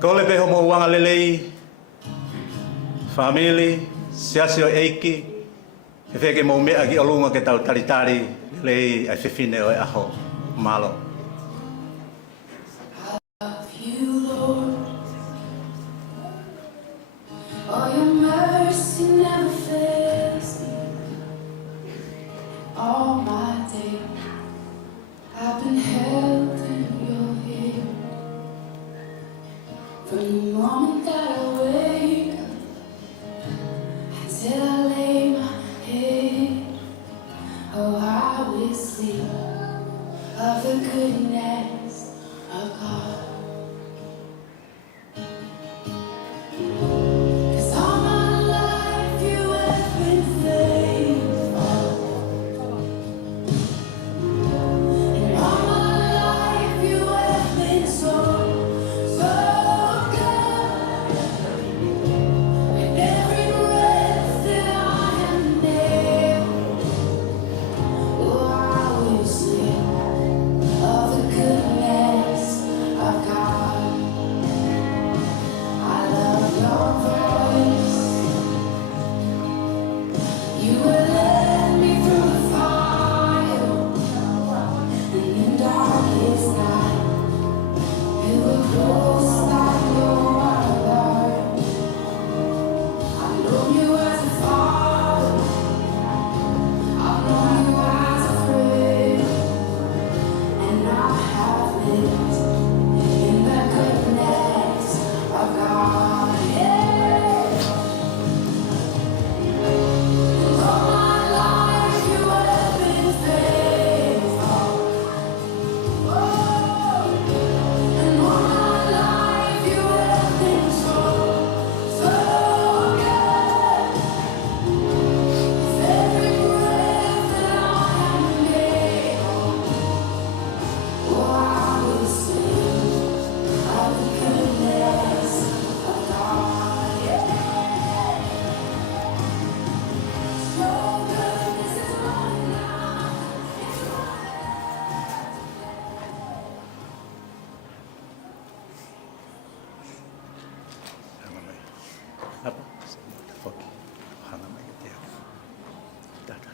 Ko le peho mo wanga lelei, family, siasio eiki, e wheke mo mea ki olunga ke tau taritari, lei ai whiwhine o e aho, malo. Of the goodness of God.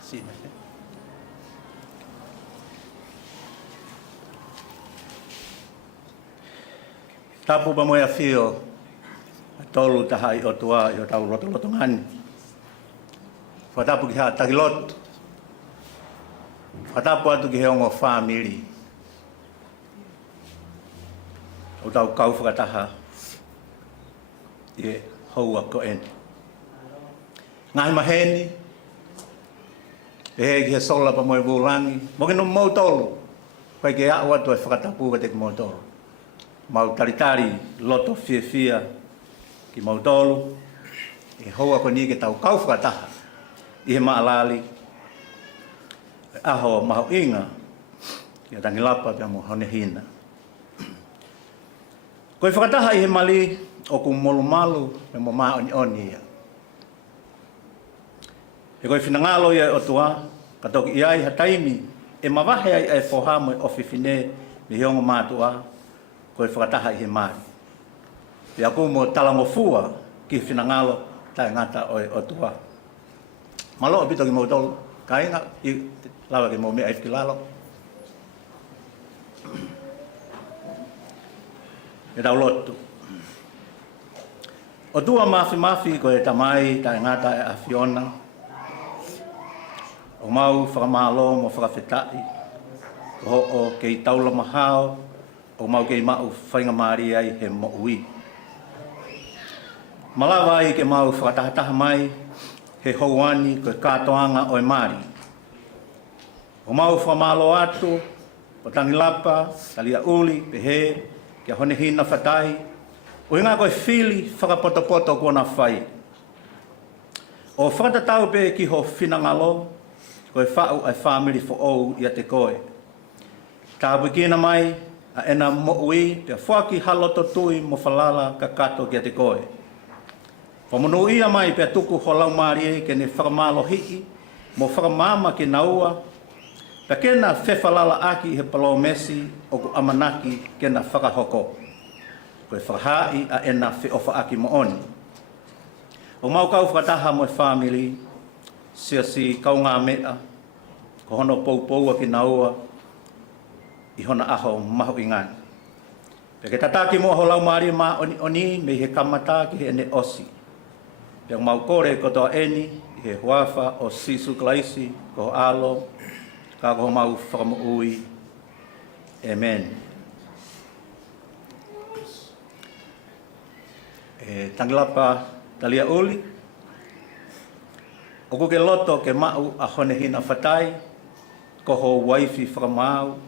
Sina. Tapu pa mo ia fio tolu tahai o tua i o tau loto ngani. Whatapu ki ha tagilot. Whatapu atu ki heongo whamiri. O tau kau whakataha i haua ko eni. Ngahi maheni, e he ki he sola pa mo e bulangi, mo ki no mau tolu. Pai ke au atu e whakatapu ka te ki mau tolu. Mau taritari loto fia ki mau tolu, e haua ko ni ke tau kau whakataha. I he maalali, e aho maho inga, i a tangilapa pia mo hone hina. Ko i whakataha i he mali o ku molu malu me mo maa oni ia. E koe whinangalo ia o tua, ka toki iai ha taimi, e mawahe ai e whoha mo e ofiwhine me hiongo mātua, koe whakataha i he mari. Pia ku mo talangofua ki whinangalo tae ngata o tua. Malo o pito ki mo tolu, ka inga i lawa ki mo mea ifki lalo. E tau lotu. O tua mafi ko e tamai tae ngata e awhiona. O mau whakamalo mo whakawhetai. Ko o kei taula mahao. O mau kei mau whainga maari ai he mo ui. Malawa ai ke mau whakatahataha mai. He houani ko e kātoanga o e maari. O mau whakamalo atu. O tangilapa, talia uli, pehe, kia hone hina whatai. O inga koe whili whakapoto kua na whai. O whakatatau pe ki ho whinangalo, koe whau ai whamiri fo ou i a te koe. Tāpui kina mai, a ena mo ui, pia whaki haloto tui mo whalala ka kato ki a te koe. Whamunu ia mai pia tuku holau maari ke ne whakamalo hiki, mo whakamama ki naua, pia kena whewhalala aki he palo mesi o ku amanaki kena whakahoko. Koe whahai a ena whiofa aki mo oni. O mau kau whakataha mo e whamiri, si kau ngā mea, ko hono poupoua ki naua, i hona aho maho i ngani. Pea ke tataki mo ho lau maari ma oni me he kamata ki he ene osi. Pea mau kore ko toa eni, i he huafa o sisu klaisi, ko alo, ka ko mau whakamo ui. Amen. Tangilapa talia uli. O ke loto ke mau a hone hina whatai, ko ho waifi whakamau,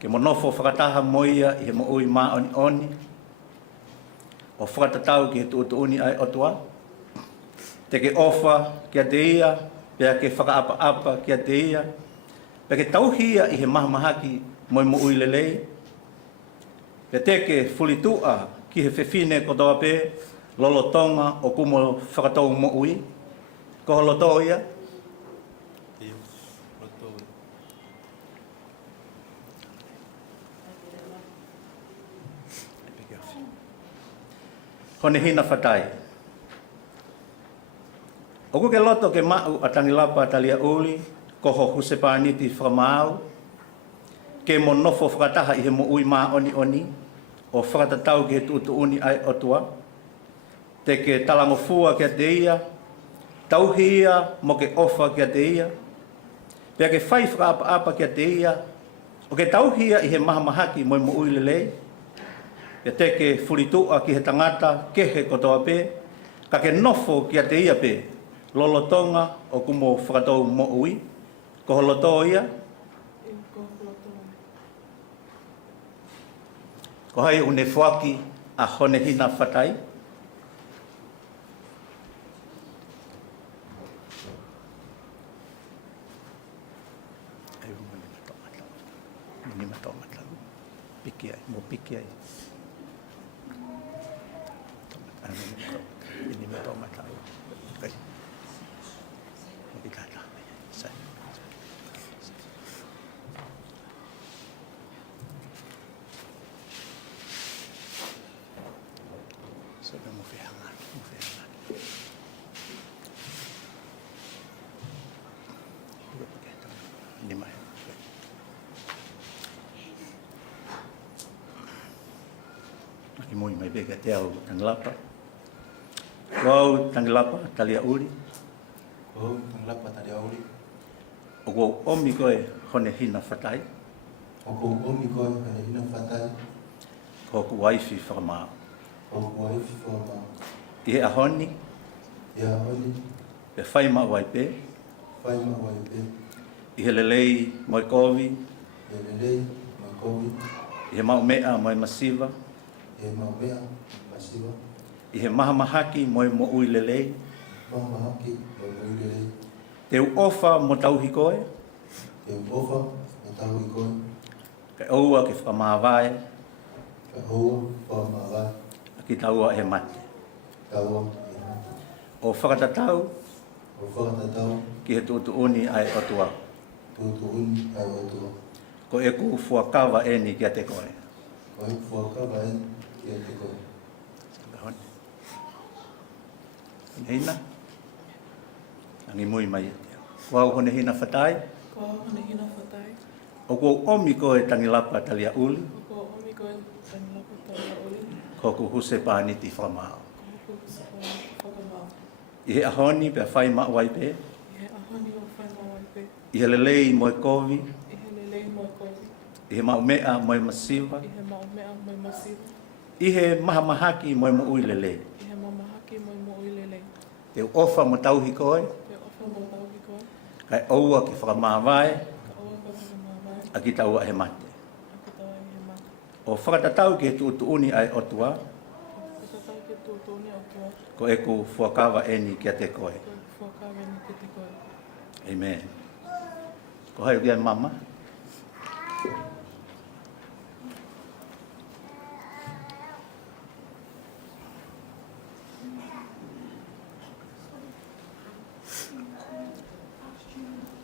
ke monofo whakataha moia i he mo ui maa oni, o whakatatau ki he tuutuuni ai otua, te ke ofa ki a te ia, pea ke whakaapa ki a te ia, pea ke tauhia i he mahamahaki moi mo ui lelei, pea te ke fulitua ki he whewhine ko toa pē, lolotonga o kumo whakatau mo ui. Ko ho loto ia? Hone hina whatai. O ku ke loto ke mau a tangilapa talia uli, ko ho husepaniti whakamau, ke mo nofo whakataha i he mo ui maa oni, o whakatatau ki he tuutuuni ai otua, te ke talangofua ki a te ia, tauhia mo ke ofa ki a te ia, pea ke whai whakaapa ki a te ia, o ke tauhia i he mahamahaki mo mo ui lelei, pea te ke furitua ki he tangata, kehe kotoa pē, ka ke nofo ki a te ia pē, lolotonga o kumo whakatau mo ui, ko ho loto ia, ko hai une whaki a hone hina whatai. Mini matomata. Piki ai, mo piki ai. Mini matomata. Kai. Ikata. Sai. Sabi mo fihangan, mo fihangan. mui mai bega te au Tangilapa. Wau Tangilapa talia uli. Oh, Tangilapa talia uli. O ko omi koe hone hina whatai. O ko omi koe hone hina whatai. Ko ku waifi whakamao. O ku waifi whakamao. I he ahoni. I ahoni. Pe whai ma wai pe. Whai ma wai pe. I he lelei moi kovi. I he lelei moi kovi. I he mau mea moi masiva. I he mau mea masiva. I he maha mahaki moi mo ui lelei. Maha mahaki moi mo ui lelei. Te uofa mo tauhi koe. Te uofa mo tauhi koe. Ke oua ke whakamāwae. Ke oua whakamāwae. Ki taua he mate. Taua he mate. O whakatatau. O whakatatau. Ki he tuutuuni ai otua. Tuutuuni ai otua. Ko e ku fuakawa e ni kia te koe. Ko e ku fuakawa e kia te koe. Hina. Angi mui mai e te. Wau hone hina whatai. Ko hone hina whatai. O ko omi koe Tangilapa talia uli. O ko omi koe Tangilapa talia uli. Ko ku huse pāniti whamao. Ko huse pāniti whakamao. I he ahoni pe whai ma wai pe. I he ahoni o whai ma wai pe. I he lelei moi kovi. I he lelei moi kovi. I he mau mea moi masiva. I he mau mea moi masiva. I he maha mahaki moi mo ui lelei. I he mau mahaki moi mo ui lelei. Te ofa mo tauhi koe. Te ofa mo tauhi koe. Kai oua ke whakamāwae. Ka oua ka whakamāwae. A ki taua he mate. A ki taua he mate. O whakatatau ke tuutuuni ai otua. Whakatatau ke tuutuuni otua. Ko e ku fuakawa e ni kia te koe. Ko e fuakawa e ni kia te koe. Amen. Ko hai ukia mama.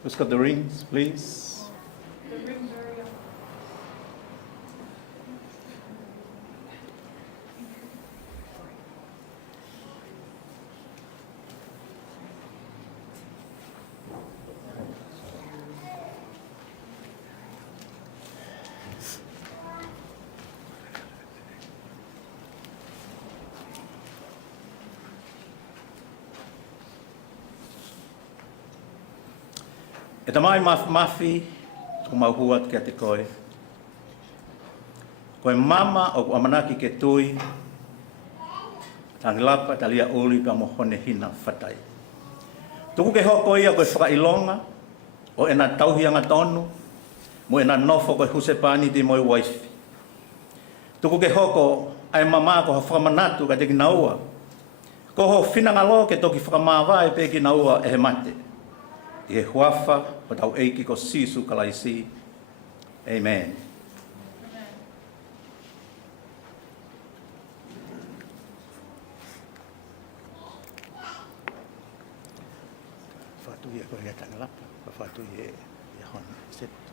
Who's got the rings, please? The rings are young. E tamai mafi, ko mauhuat kia te koe. Koe mama o amanaki ke tui, Tangilapa talia uli pa mo hone hina whatai. Tuku ke hoko ia koe whakailonga, o ena tauhianga tonu, mo ena nofo koe huse pāniti moi waifi. Tuku ke hoko ai mama ko ha whakamanatu ka te ki naua. Ko ho whinangalo ke toki whakamāwae pe ki naua e he mate. I he huafa o tau eiki ko sisu kalaisi. Amen. Fatu ia ko ia Tangilapa. Fatu ia hon.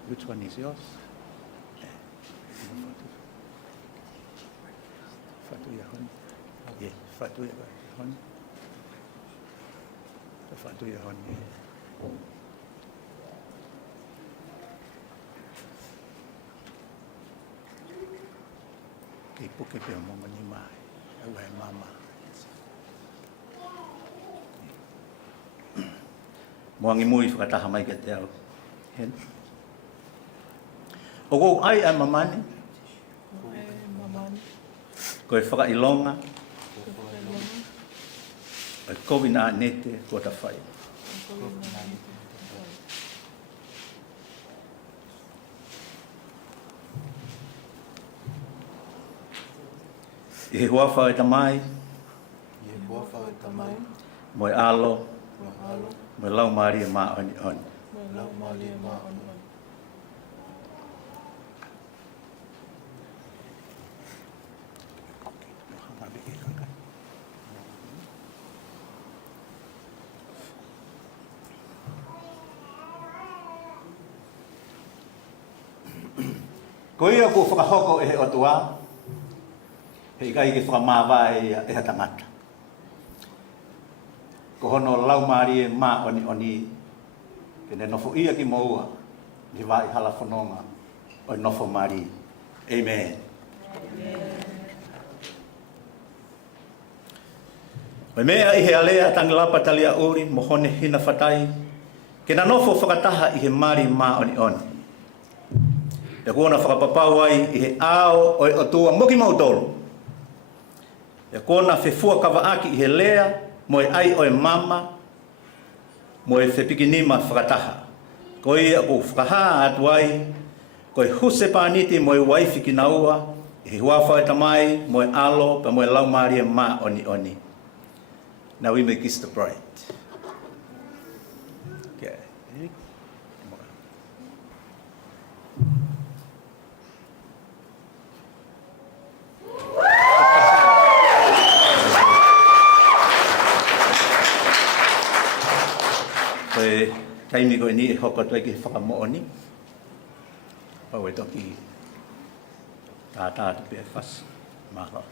Which one is yours? Fatu ia hon. Yeah, fatu ia hon. Fatu ia hon. Kei puke pia mama ni mai, au hai mama. Moangi mui whakataha mai ke te au. Hen. O kou ai ai mamani, Ko e mamani. koe whakailonga, Ko whakailonga. ai kovi nā nete kua ta whai. Ko e mamani. I he huafa e tamai, I he huafa e tamai. moe alo, Mo alo. moe lau maari e maa oni oni. Mo lau mali e maa on on. Ko ia ku whakahoko e he otua, he ikai ke whakamāwā e ha tangata. Ko hono lau maari e maa oni oni, ke ne nofo ia ki moua, ni wā i hala whanonga, o nofo maari. Amen. Amen. Mai mea i he alea tangilapa talia uri mo hone hina whatai, ke na nofo whakataha i he mari mā oni oni. Te kuona whakapapau ai i he ao o e otua moki mautoro. Te kuona whewhua kawaaki i he lea mo e ai o e mama, mo e whepikinima whakataha. Ko ia o whakaha atu ai, ko e huse pāniti mo e waifi ki naua, i he huawha e tamai, mo e alo, pa mo e laumaria mā oni oni. Now we make this the bride. Okay. Koe taimi koe ni e hoko toi ki whakamooni. Pau e toki tātā te pia whas. Mahalo.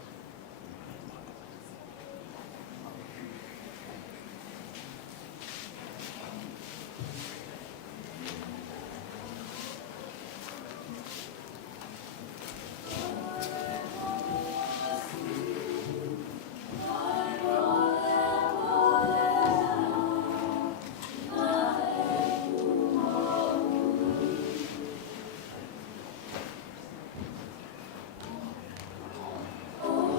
Oh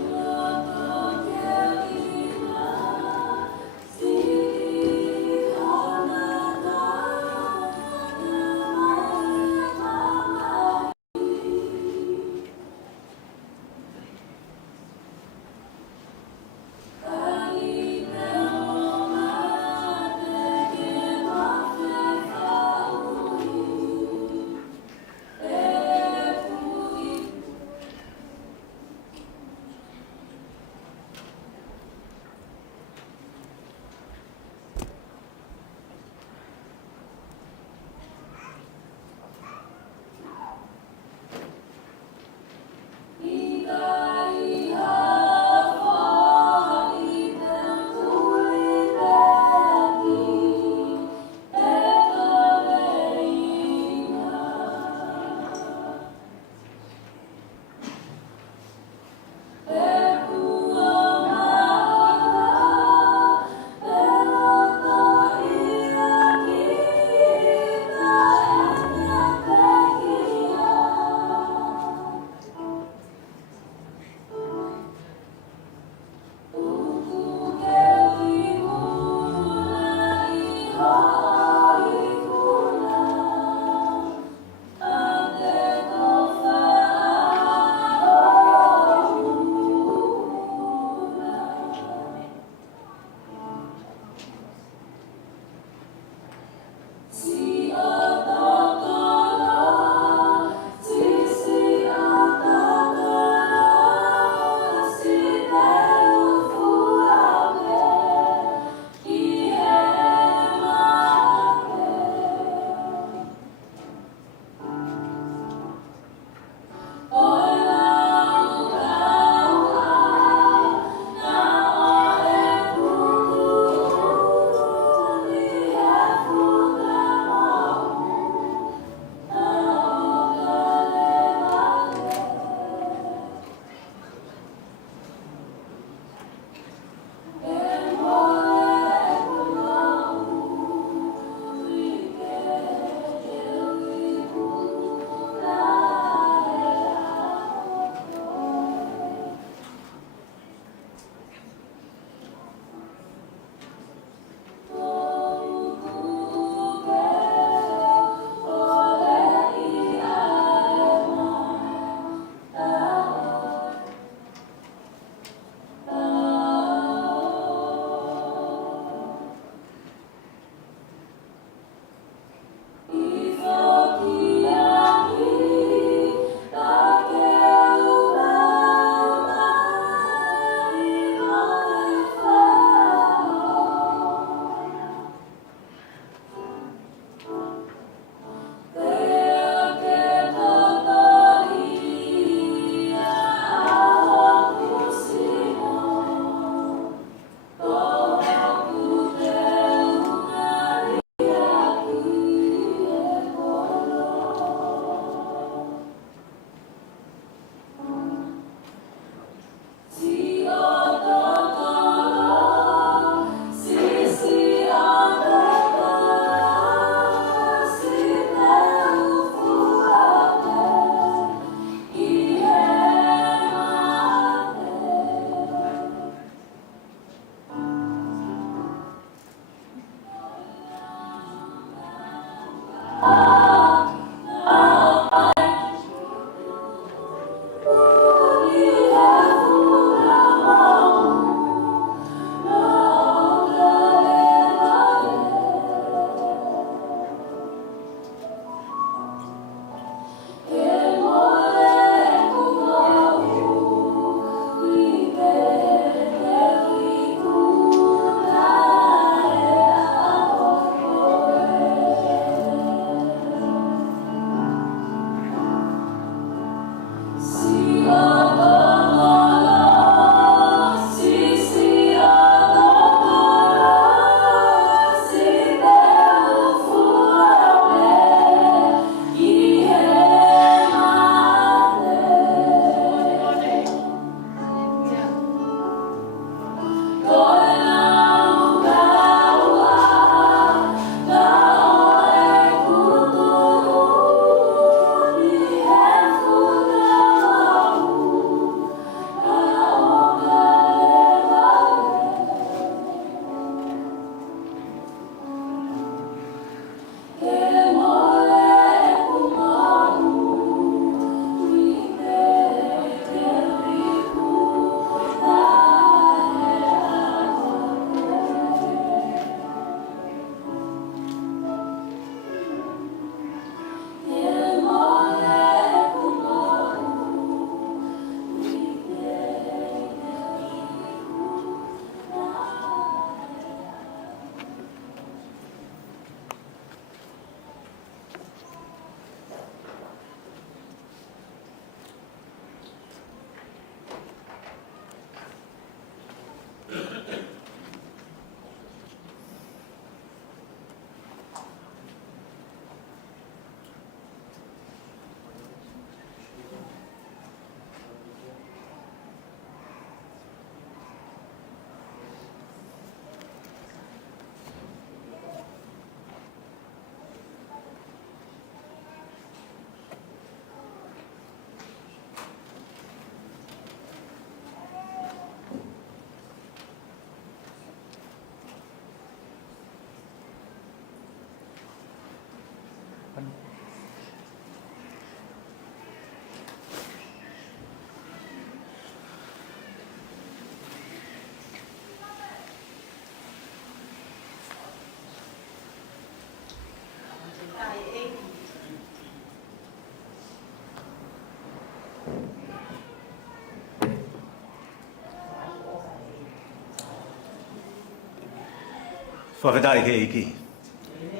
Whakadai he iki.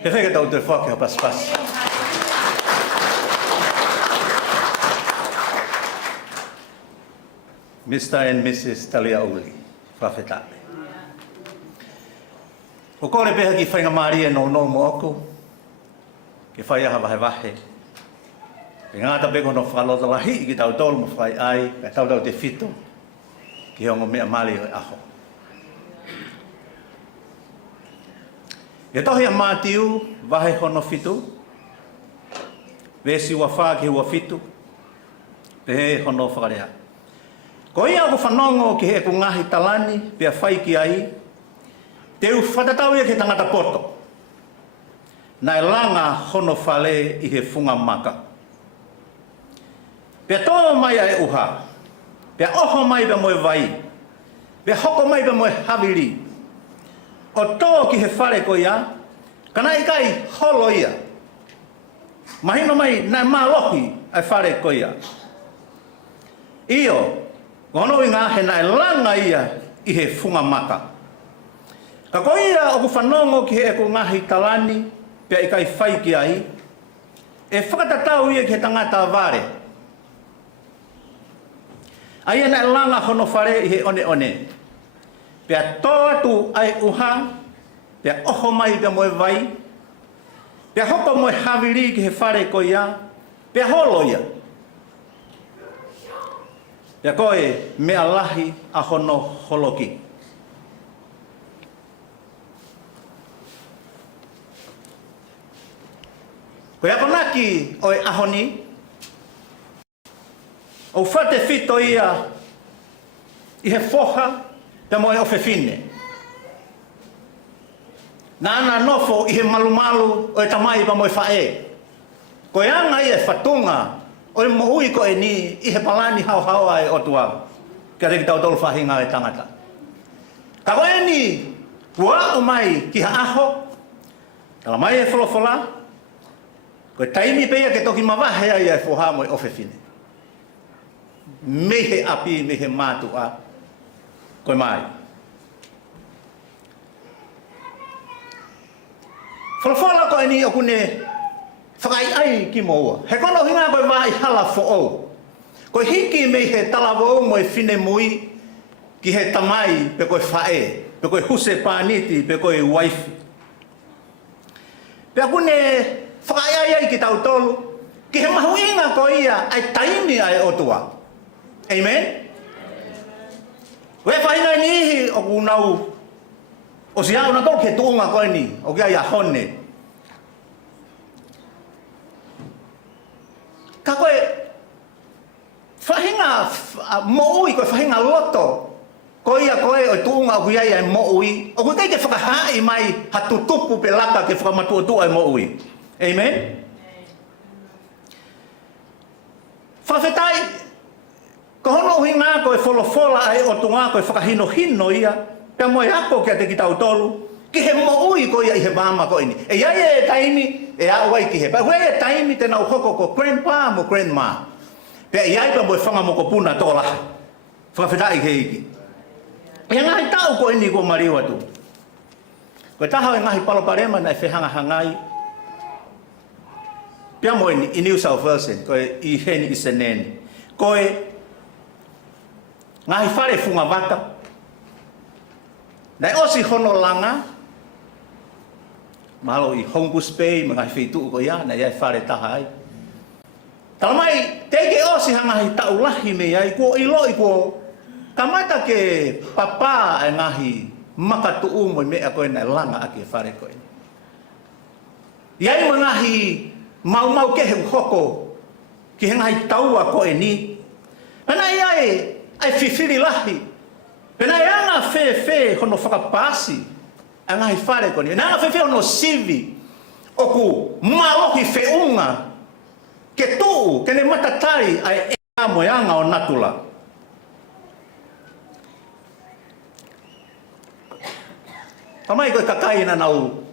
He wheka tau te whake pas pas. Mr. and Mrs. Talia Uli, whawhetai. Ko kore peha ki whainga maari e no mo ako, ke whai aha wahe wahe. E ngāta peko no whalota lahi ki tau tolu mo whai ai, ka tau te whito, ki hongo mea maari o aho. E tohi a mātiu, wahe hono whitu, vesi ua whā ki hua whitu, pehe hono whakarea. Ko ia ko whanongo ki he ku ngahi talani, pia whai ki ai, teu whatatau ia ke tangata poto. Nai langa hono whale i he funga maka. Pia tō mai ai uha, pia oho mai pia moe vai, pia hoko mai pia moe haviri. O tō ki he whare ko ia, kana i kai holo ia. Mahino mai nai mālohi ai whare ko ia. Iyo, kono i ngā he nai langa ia i he funga maka. Ka ko ia o ku whanongo ki he ko ngahi talani, pia i kai whai ki ai, e whakatatau ia ki he tangata vare. Aia nai langa hono whare i he one one. Pia tō atu ai uha, pia oho mai pia moe vai, pia hoko moe haviri ki he whare ko ia, pia holo ia. Pia koe mea lahi a hono holoki. Koe ako naki oi ahoni, o whate whito ia i he whoha, te moe o whewhine. Nā ana nofo i he malumalu o e tamai pa moe whae. Koe anga i e whatunga, o e mo ui ko e ni i he palani hau ai o tua. Kia reki tau tolu whahinga e tangata. Ka koe ni, kua o mai ki ha aho, kala mai e wholofola, koe taimi peia ke toki mawahe ai e whoha moe o whewhine. Me he api, me he mātua, koe mai. Wholofola koe ni o kune whakai ai ki moua. He kono hinga koe mai hala fo'ou. Koe hiki me he talawo mo e whine mui ki he tamai pe koe whae, pe koe huse pāniti, pe koe waifi. Pe kune whakai ai ki tau tolu, ki he mahuinga koe ia ai taimi ai otua. Amen? Koe whainga nihi o kunau, o si au na tō ke tūnga koe ni, o kia ia hone. Ka koe, whahinga mo'ui, koe whahinga loto, koe ia koe o tūnga o kia ia mo'ui, o koe kei ke whakahai mai hatutupu pe laka ke whakamatua ai mo'ui. Amen? Whawhetai, ko hono hinga koe wholofola ai o tunga koe whakahino hino ia, pia moe ako kia te ki tau tolu, ki he mo'ui ko ia i he mama ko ini. E iai e taimi, e au ai ki he. Pa hue e taimi te nau hoko ko grandpa mo grandma. Pia iai pa moe whanga mo ko puna tō laha. Whakawhetai ke iki. Pia ngahi tau ko ini ko mariwa tu. Koe taha e ngahi paloparema na e whehanga hangai. Pia moe i New South Wales, koe i heni i seneni. Koe ngahi whare funga waka. Nai osi hono langa, mahalo i Hongus Bay, mga whitu ko ia, na iai whare taha ai. Talamai, teke osi hangahi taulahi me iai, ko ilo i ko, kamata ke papa e ngahi makatu mo me a koe na langa ake whare koe. Iai ngahi mau ke he hoko, ki he ngahi taua koe ni. Pena iai, ai whiwhiri lahi. Pena e anga whewhe hono whakapasi, a ngahi whare koni. E anga whewhe hono sivi, oku malohi whiunga, ke tuu, ke ne matatai ai e amo e anga o natula. Tamai koe kakai na nau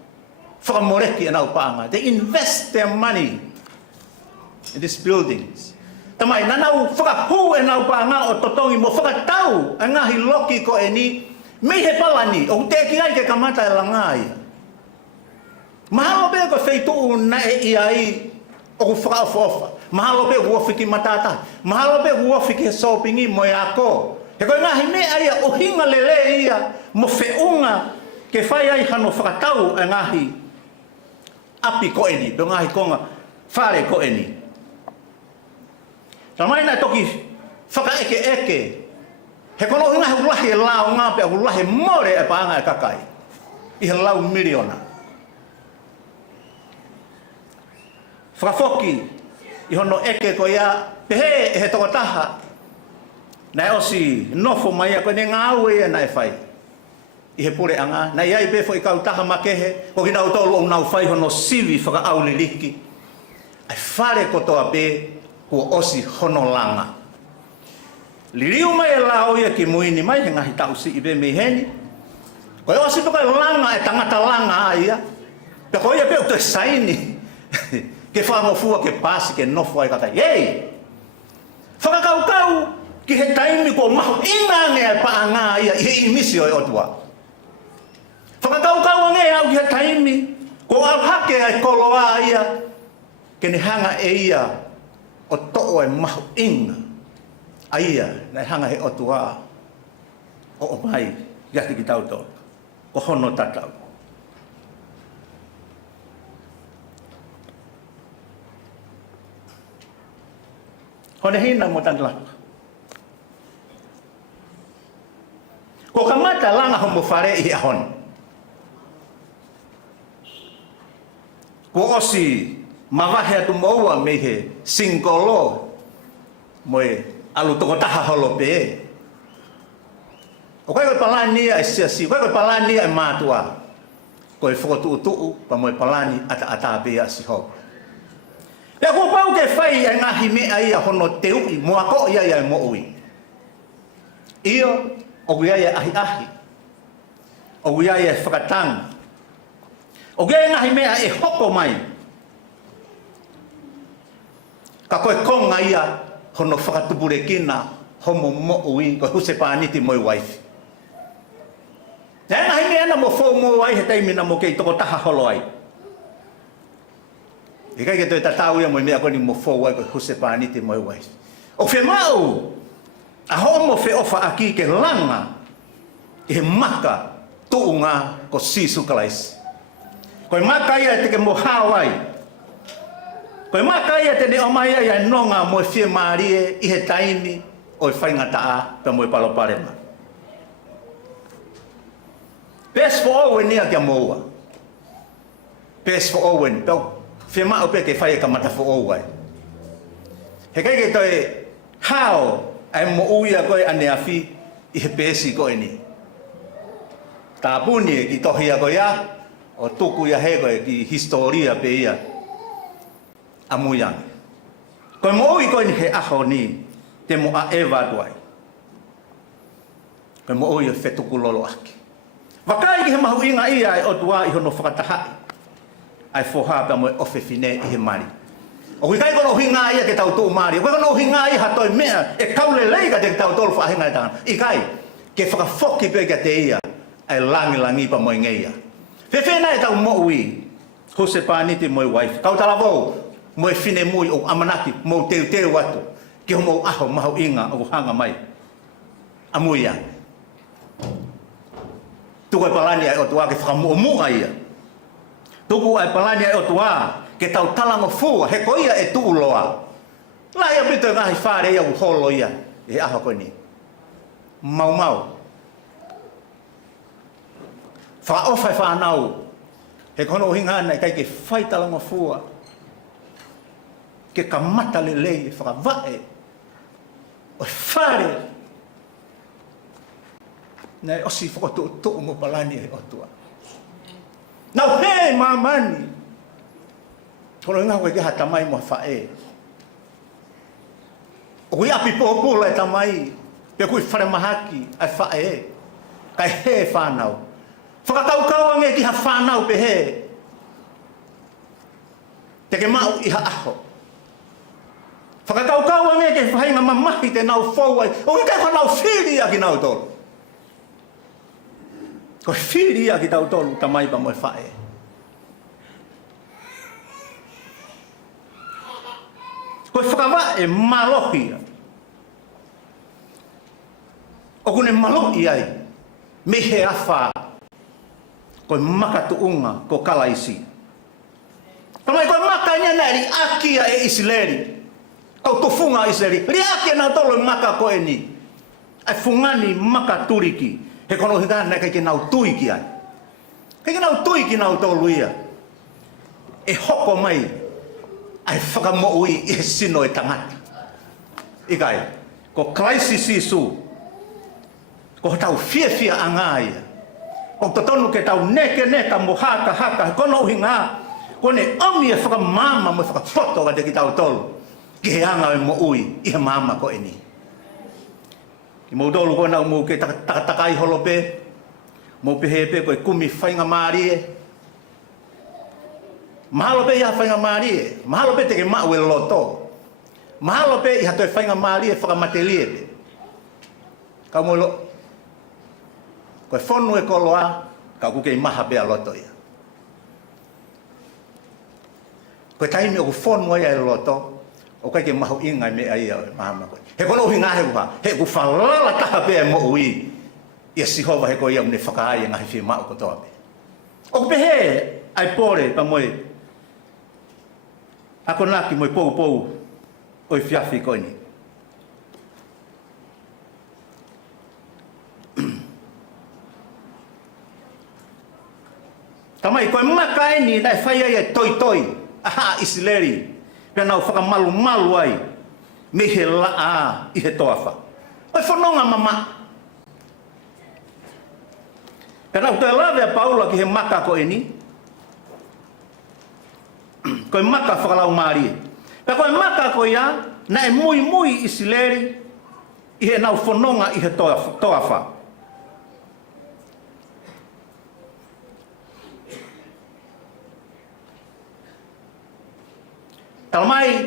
whakamoreki e nau paanga. They invest their money in these buildings. Tamai nanau whakahu e nau panga o totongi mo whakatau e ngahi loki ko e ni mei he palani o te ki ai ke kamata e langai. Mahalo pe ko feitu na e iai o whakaofofa. Mahalo pe ua whiki matata. Mahalo pe ua whiki he sopingi mo e ako. He koe ngahi me ai o hinga lele ia mo whiunga ke whai ai hano whakatau e ngahi api ko e ni. Pe ngahi konga whare ko e ni. Tamai na toki whaka eke. He kono inga he ulahi e lao ngā pe ulahi more e paanga e kakai. I he lau miliona. Whakafoki i hono eke ko ia pehe he tokotaha. Nai osi nofo mai a koe ne ngā aue e nai whai. I he pure anga. Nai ai pefo i kautaha makehe. Ko kina utolu o nau whai hono sivi whaka auli liki. Ai whare kotoa pe kua osi hono langa. Liriu mai e lao ia ki muini mai he ngahi tau si ibe mei heni. Koe osi peka langa e tangata langa ia. Pe koe ia pe uto e saini. Ke whamofua ke pasi ke nofo ai kakai. Ei! Whakakaukau ki he taimi ko mahu ingange e paanga ia i he imisi o e otua. Whakakaukau ange au ki he taimi ko au hake ai koloa ia ke ne hanga e ia o to'o e mahu inga. Aia, nai hanga he otua o mai yati ki tau tau. Ko hono tatau. Hone hina mo tanlaka. Ko kamata langa homo whare i ahon. Ko osi mawahe atu maua me he singkolo moe alu tokotaha holo pe. O koe palani ai siasi, koe palani ai matua. Koe whokotu pa moe palani ata pe asi ho. Pe ko pau ke fai ai ngahi me ai hono teu i moa ko ia ia mo ui. Io o ia ia ahi. O ia ia whakatang. O ia ngahi me ai hoko mai. Ka koe konga ia hono whakatupure kina homo mo ui ko huse pāniti moi waifi. Ngahi me ana mo fō mo wai he taimina mo kei toko taha holo ai. I kai ke toi tatau ia moi mea koni mo fō wai ko huse pāniti moi waifi. O whe mau a homo whe ofa aki ke langa i he maka tuunga ko sisu kalaisi. Koe maka ia te ke mo hawai. Koe maka ia te ne omai ia nonga mo fie marie i he taimi o i whainga taa pe mo i paloparema. Pes fo owen nia kia moua. Pes fo owen. Fie mao pe ke whai e kamata fo owai. He kai ke toi hao ai mo uia koe ane afi i he pesi koe ni. Tāpuni e ki tohia koe ia o tuku ia he koe ki historia pe ia. Amuyang. Koe mo ui koe ni he aho ni te mo a ewa tuai. Koe mo ui o whetuku lolo aki. Wakai ki he mahu inga ia e o tua i hono whakatahai. Ai foha pa mo e ofe fine i he mari. O kui kai kono hinga ia ke tau tuu mari. O kui kono hinga ia hatoi mea e kaule leiga te tau tolu whahinga e tanga. I kai ke whakafoki pe kia te ia ai langi pa mo i ngeia. Whewhena e tau mo ui. Hose pāniti mo i waifi. Kau talavou. Mo e fine mui o amanaki mo teu atu ki ho mo aho mahu inga o hanga mai amuia tuku e palani ai o tua ke whakamuamunga ia tuku e palani ai o tua ke tau talango fua he ko ia e tuuloa la ia pito ngahi whare ia u holo ia e aho koe ni mau whaofai whanau he kono o hinga ana kai ke whai talango fua ke kamata lelei whakavae o whare nei osi whakotu mo palani e otua nau hei mamani kono inga koe ke ha tamai mo whae o kui api pōpula e tamai pe kui whare mahaki ai whae kai he whanau whakakaukau ange ki ha whanau pe he te ke mau i ha aho Whakakau me ke whainga mamahi te nau whau ai. O i kai whanau whiri a ki nau tolu. Ko whiri a ki tau tolu tamai pa moe whae. Ko whakawa e malohi. O kune malohi ai. Me he awha. Ko makatuunga ko kalaisi. Tamai ko maka nia nari akia e Isileri. Kau tofunga Isileri. Ri akia na tolo maka ko eni. Ai fungani maka turiki. He kono hika na kai ke nau tuiki ai. Kai ke nau tuiki nau tolu ia. E hoko mai. Ai whakamoui e sino e tangata. Ikai. Ko kraisi sisu. Ko tau fia anga ia. O totonu ke tau neka mo haka kono hinga kone omi e whakamama mo whakapoto ka te ki tau tolu ki he anga e mo ui i he mama ko eni i mo tolu kona mo ke takatai holope mo pehepe ko e kumi whainga maarie mahalo pe iha whainga maarie mahalo pe te ke mau e loto mahalo pe iha toi whainga maarie whakamatelie pe ka mo lo ko e whonu e koloa, ka kuke i maha bea loto ia. Ko e taimi o ku whonu ai e loto, o kai ke mahu inga me ai au e mahama koe. He kono uhi ngahe kuha, he ku whalala taha bea mo ui, ia sihova he koe ia une whakaai e ngahi whia mao kotoa be. O ku pehe ai pore pa moe, ako naki moe pou, o i whiawhi koe ni. Tamai koe maka ni dai whai ai e toi. Aha Isileri. Pea nau whakamalu ai. Me he laa i he toafa. Oi whanonga mama. Pea nau te lawe a Paula ki he maka ko ni. Koe maka whakalau maari. Pea koe maka ko ia. Na e mui Isileri. I he nau whanonga i he toafa. Talmai,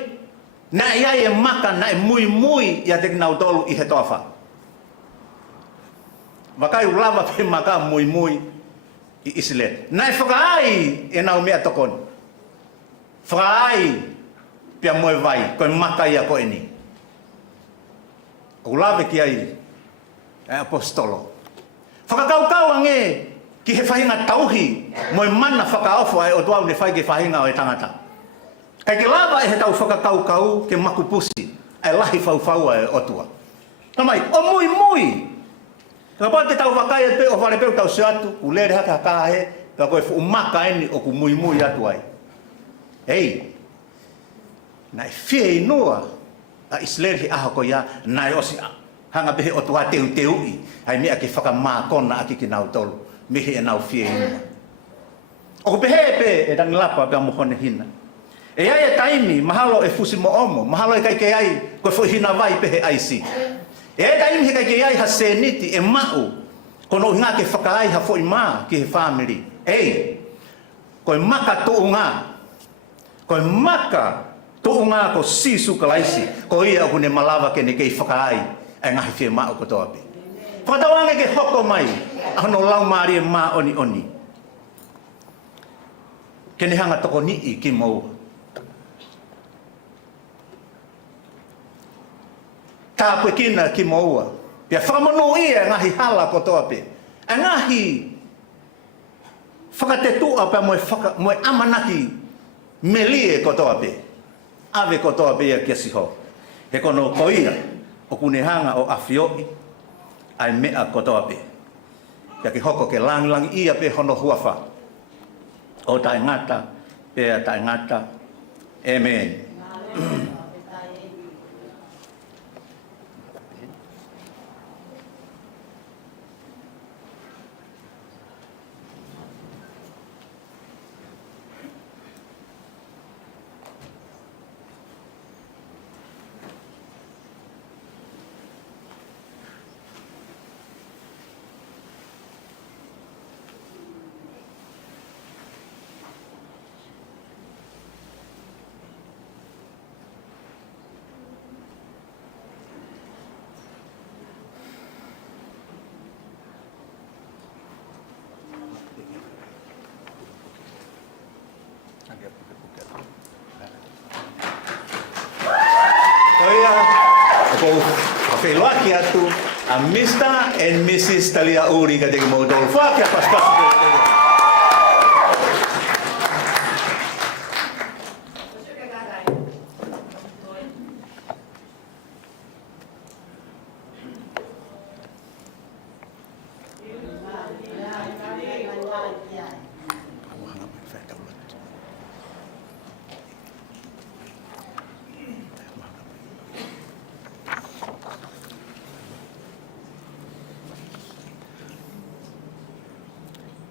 na ia e maka na e mui ia te nau tolu i he toafa. Wakai ulava pe maka mui i Isileri. Na e whakaai e nau mea tokon. Whakaai pia moe vai, koe maka ia koe ni. Ulave ki ai e apostolo. Whakakau ange ki he whahinga tauhi moe mana whakaofo ai o tuau ne whai ke whahinga o e tangata. Kai ke lava e he tau whakakau ke maku pusi, ai lahi whau e otua. Tamai, o mui. Ka pa te tau wakai pe o whare peu tau se atu, u lere haka he, ka koe umaka eni o ku mui atu ai. Ei, nai whie inua, a Isileri aho ko ia, nai osi hanga pehe otua teu i, ai mea ke whakamākona aki ki nau tolu, mehe e nau whie inua. O ku pehe pe e dangilapa pe amohone hina. E ai e taimi, mahalo e fusi mo omo, mahalo e kai ke ai, koe fo hina vai pehe ai si. E ai taimi he kai ke ai ha seniti e mau, kono hinga ke whakaai ha fo ima ki he family. Ei, koe maka tounga ko sisu kalaisi, ko ia hune malawa ke ne kei whakaai, e ngahi whie mau kotoa pe. Whakatawange ke hoko mai, ahono lau maari e maa oni. Kene hanga toko ni i ki moua. Tā koe kina ki moua. Pia whakamonu ia ngahi hala kotoa pe. A ngahi whakatetua pe moe amanaki melie kotoa pe. Ave kotoa pe ia kia siho. He kono koia o kunehanga o afioi ai mea kotoa pe. Pia ki hoko ke lang ia pe hono huafa. O tae ngata, pea tae ngata. Amen. po whawhiloaki atu a Mr. and Mrs. Talia Uri ka teki Maudolfo kia paskas.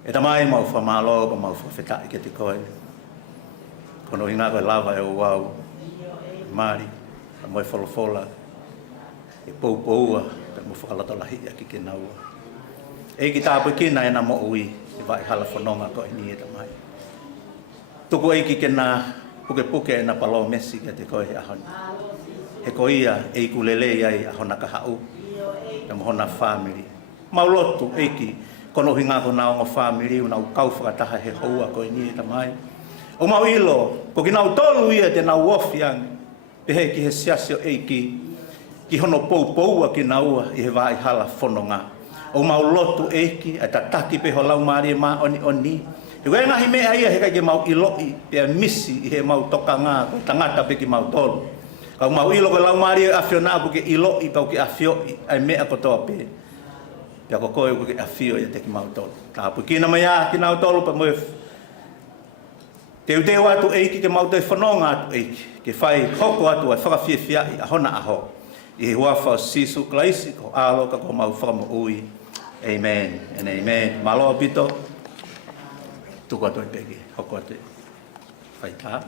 E tamai mau whamalo pa mau whawhetai ke te koe. Kono hinga koe lava e o wau, Māori, a moe wholofola, e poupoua, pe mo whakalata lahi a ki ke naua. E ki tāpu kina e na mo ui, e vai hala whanonga koe ni e tamai. Tuku e ki ke nā puke puke e na palo mesi ke te koe he ahoni. He ko ia e i kulele ai ahona ka hau, e mo hona family. Maulotu e ki, kono hinga ko na o family una u kau whakataha he houa ko ni e tamai. O mau ilo, ko ki nau tolu ia te nau ofiang, pe he ki he siasio e ki hono poupoua ki naua i he vai hala whanonga. O mau lotu e ki, a tataki pe ho lau maari e maa oni oni. E koe ngahi mea ia he kai ke mau iloi, pe a misi i he mau toka ngā, ko tangata pe ki mau tolu. Kau mau ilo ko lau maari e afio nā ke iloi, pau ki afio i, ai mea kotoa pe. Pia ko koe ko ke afio ia te ki mau tolu. Tāpu kina mai a ki nau tolu pa moe te uteo atu eiki ke mau te whanonga atu eiki. Ke whai hoko atu ai whakawhiawhiai a hona aho. I he huafa o sisu klaisi ko alo ka ko mau whakamo ui. Amen and amen. Maloa pito. Tuku atu e peki. Hoko atu. Whai tā.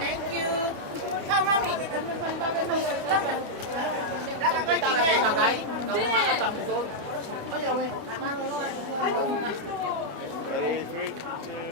Thank you. Come on, Ready, 3, 2, 1.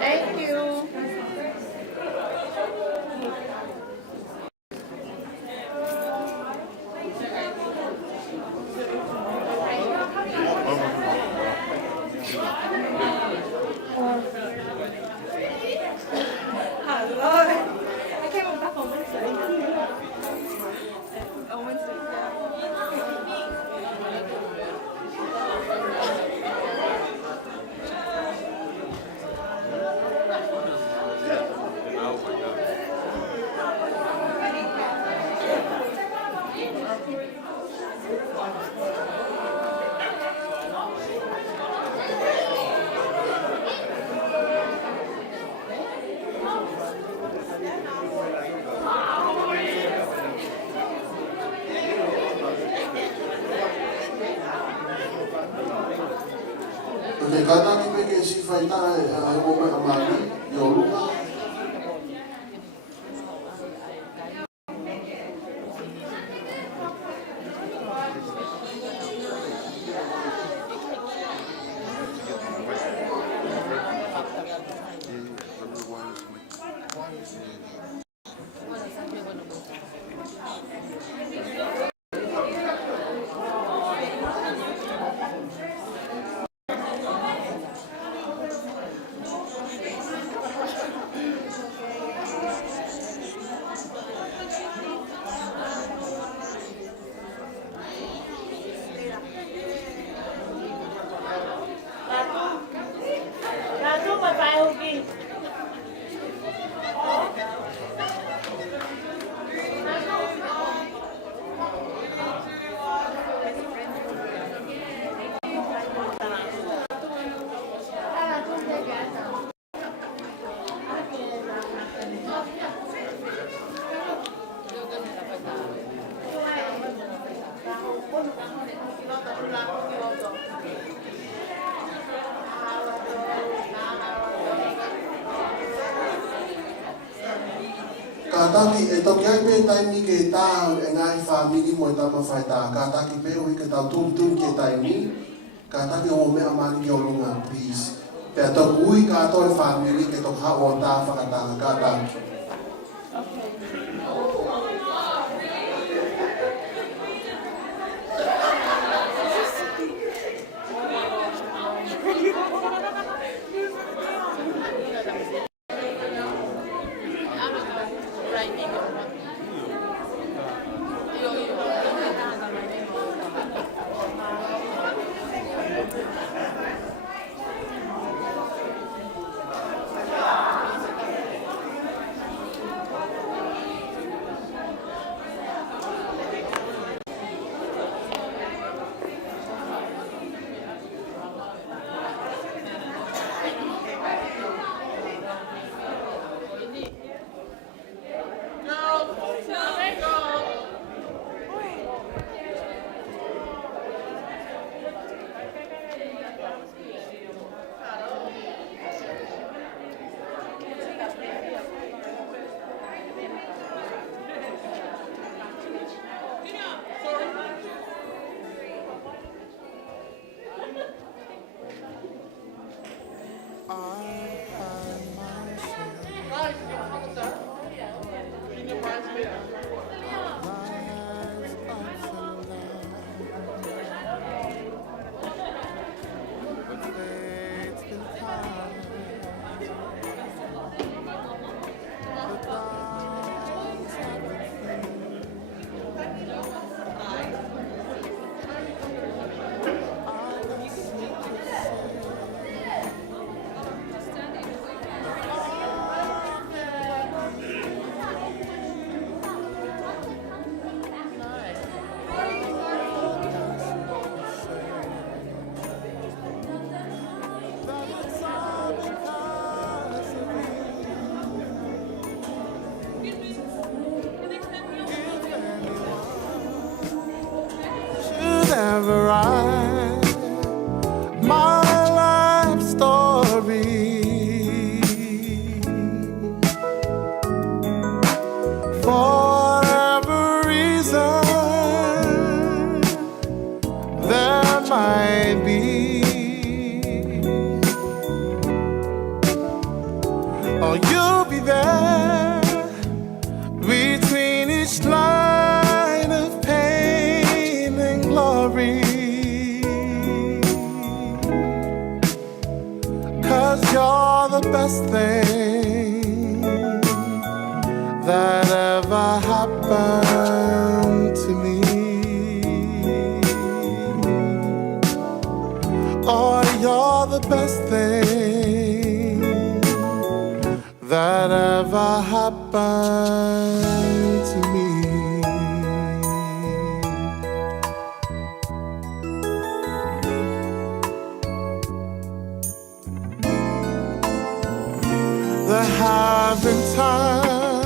Thank you. I came back on Wednesday. On Wednesday, Okay, kata ni peke si faita mo me amani yo luka. Kataki e toki ai pe taimi ke tau e ngai whamiri mo e tama whai tā. Kataki pe ui ke tau tūtun ke taimi. Kataki o mea mani ki o lunga, please. Pea toku ui kato e whamiri ke toku hao o tā whakatanga. Kataki. Ever write my life story for whatever reason there might be, or you'll be there between each line of pain and glory. 'Cause you're the best thing that ever happened to me. Oh, you're the best thing that ever happened to me. There have been times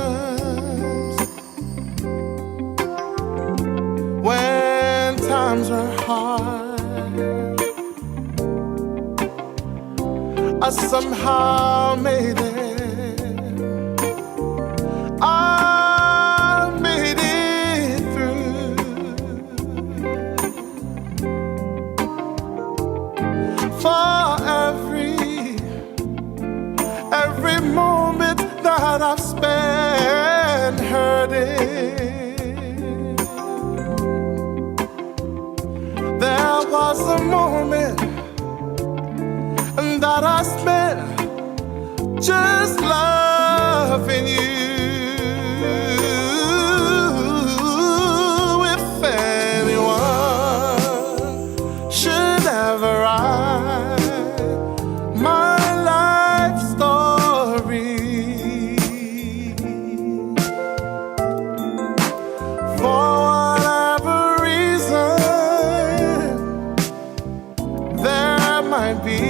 when times were hard. I somehow made it. I made it through. For every moment that I've spent hurting, there was a moment that I spent just loving you. If anyone should ever write my life story for whatever reason there might be,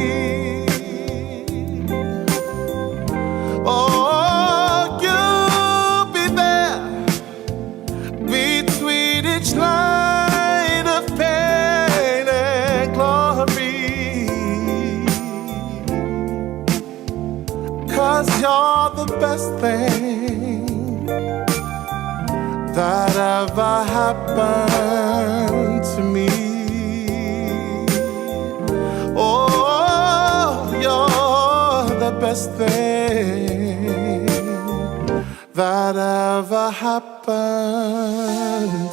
happened to me. Oh, you're the best thing that ever happened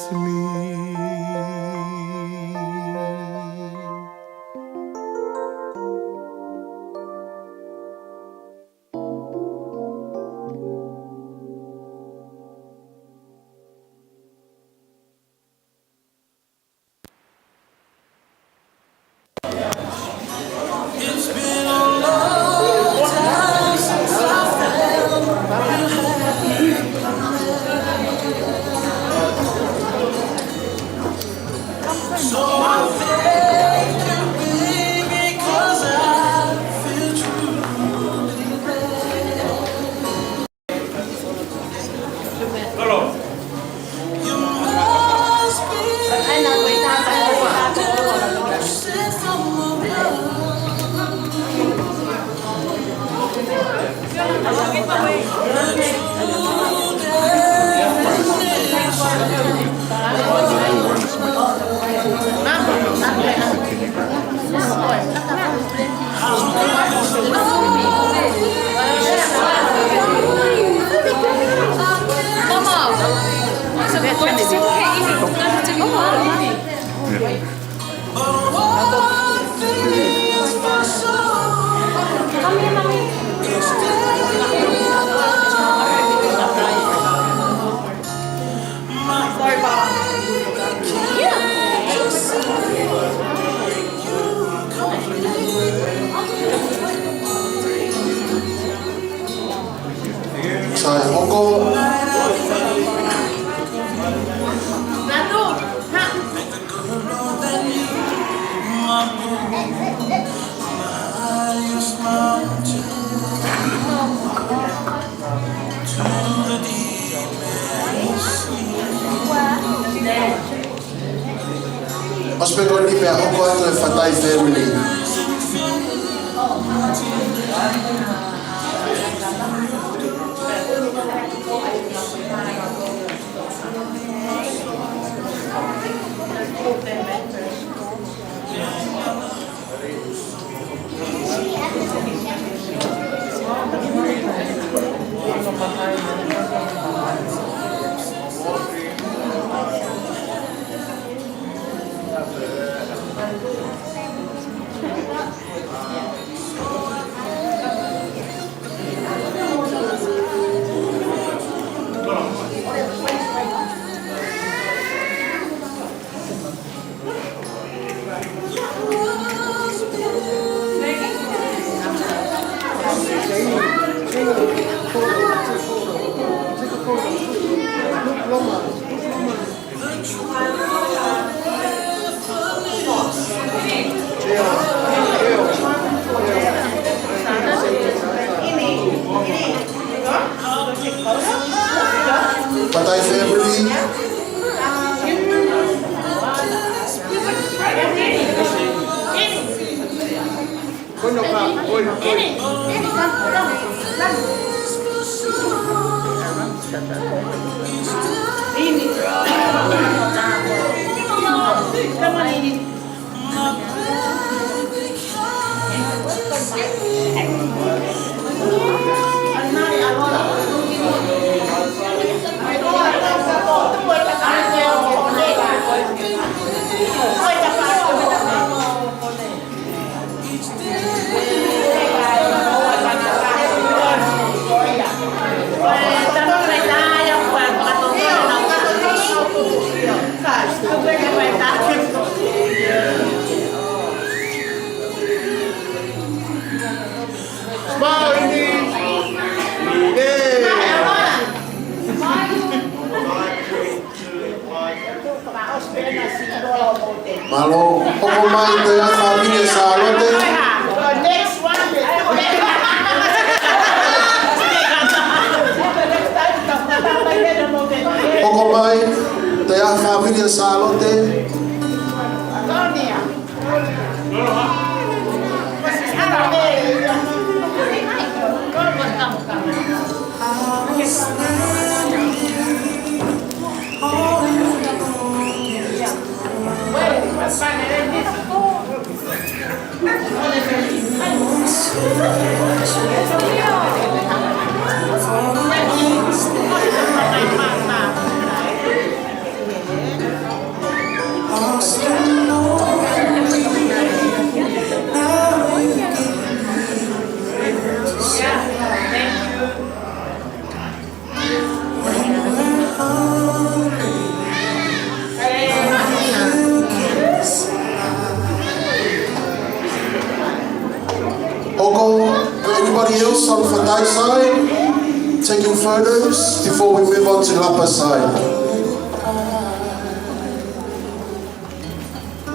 to me. Saya hoko Mas pegou ni pia hoko atu e fatai family. Fatai family. Malo, hoko mai te a familia Salote. Hoko mai te a familia Salote. Anybody else on Fatai side taking photos before we move on to Lapa side?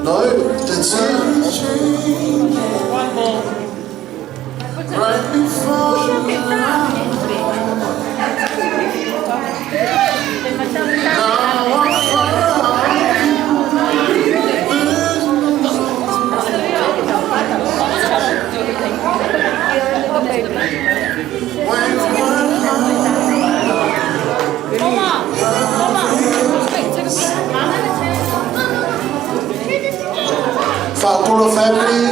No? That's it? One more. Right before Fakulo family.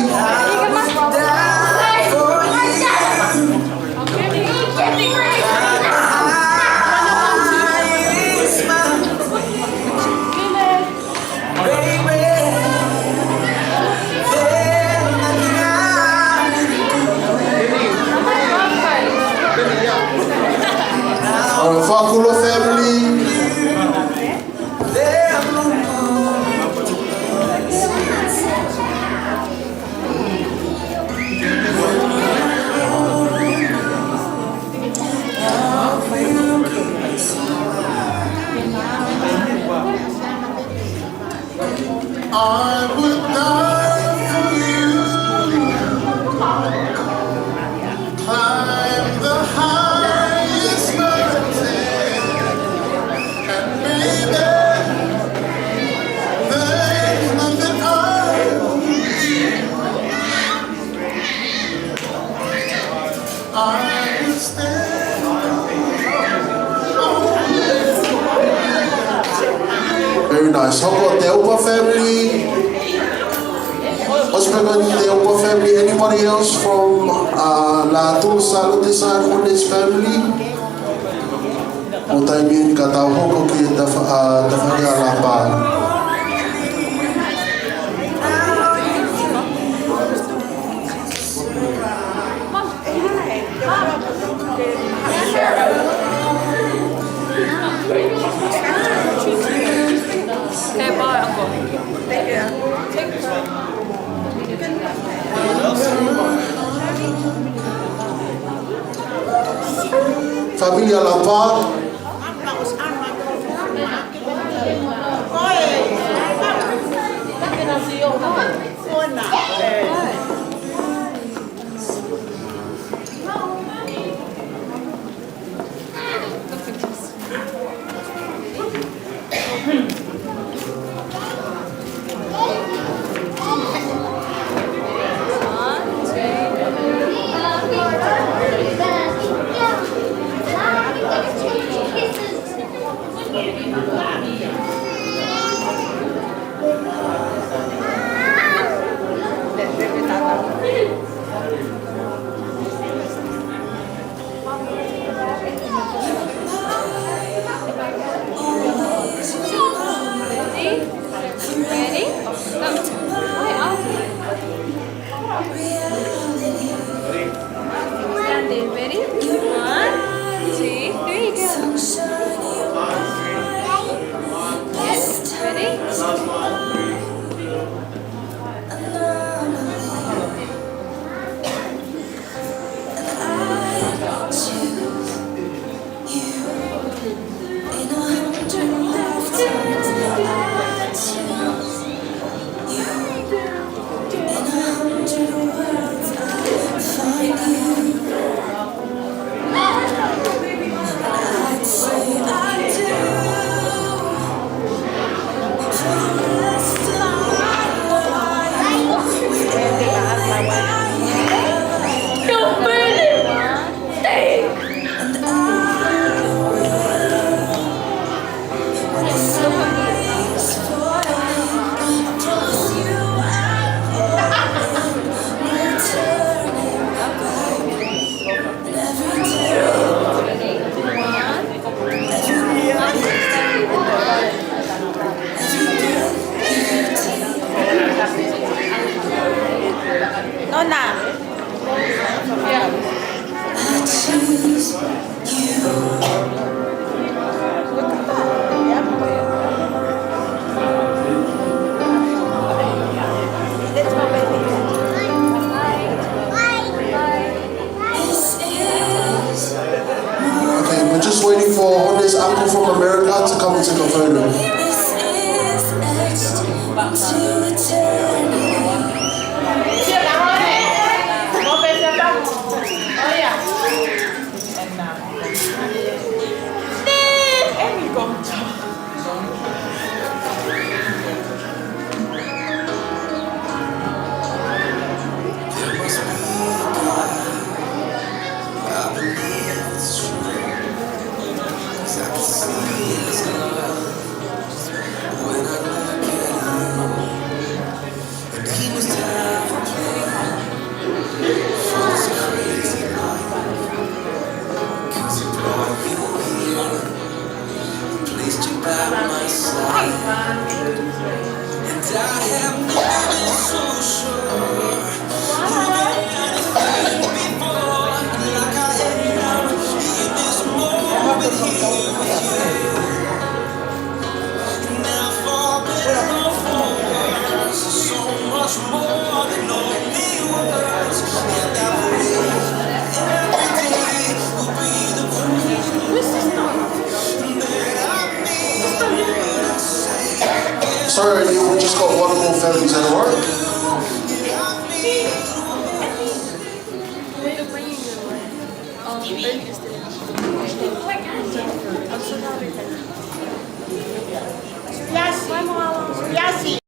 Fakulo family. I would die for you. Climb the highest mountain, and maybe there's nothing I would stand. Very nice. How about the Opa family? What's going on the Opa family? Anybody else from La Tulsa side from this family? Utaimin kata hoko ki tafanya lapa. Familia Lapa. Sorry, we just got one more families at work. Yasi.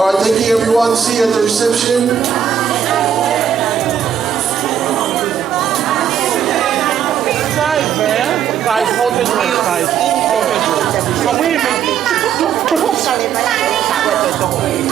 All right, thank you everyone. See you at the reception. Guys, man. Guys, hold this one, guys. Hold this one. Oh, wait a minute.